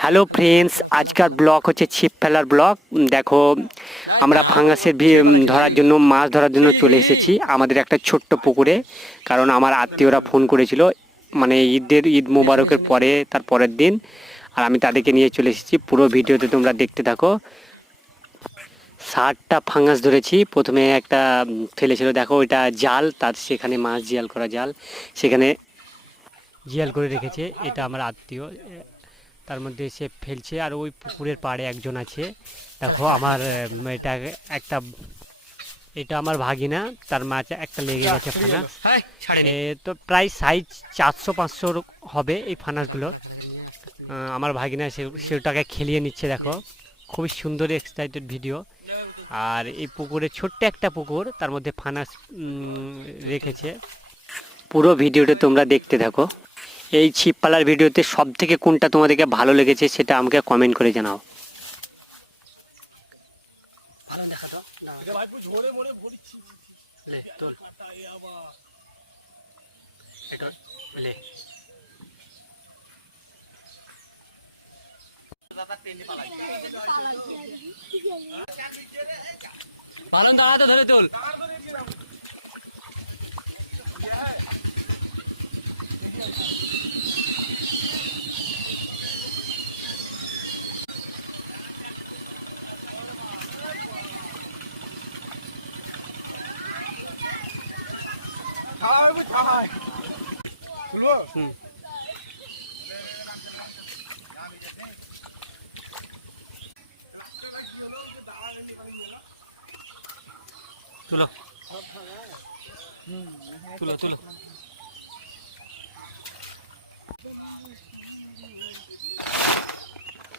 Hello friends, আজকাল blog হচ্ছে ছিপ ফেলার ব্লগ। দেখো, আমরা ফাঙ্গাসের ধরার জন্য, মাছ ধরার জন্য চলে এসেছি আমাদের একটা ছোট্ট পুকুরে। কারণ আমার আত্মীয়রা ফোন করেছিল, মানে ঈদ মোবারকের পরে, তার পরের দিন। আর আমি তাদেরকে নিয়ে চলে এসেছি। পুরো ভিডিওতে তোমরা দেখতে থাকো। 60টা ফাঙ্গাস ধরেছি। প্রথমে একটা ফেলেছিল, দেখো ওইটা জাল, তার সেখানে মাছ জিয়াল করা জাল, সেখানে জিয়াল করে রেখেছে। এটা আমার আত্মীয়, তার মধ্যে সে ফেলছে। আর ওই পুকুরের পাড়ে একজন আছে, দেখো আমার এটা একটা, এটা আমার ভাগিনা, তার মাছ একটা লেগে গেছে ফানা। তো প্রায় সাইজ 400-500 হবে এই ফানাসগুলো। আমার ভাগিনা সেটাকে খেলিয়ে নিচ্ছে, দেখো খুবই সুন্দর এক্সাইটেড ভিডিও। আর এই পুকুরে ছোট্ট একটা পুকুর, তার মধ্যে ফানাস রেখেছে। পুরো ভিডিওটা তোমরা দেখতে থাকো। এই ছিপ পালার ভিডিওতে সব থেকে কোনটা তোমাদেরকে ভালো লেগেছে সেটা আমাকে কমেন্ট করে জানাও। ধরে তোল। তুলো তুলো তুলো।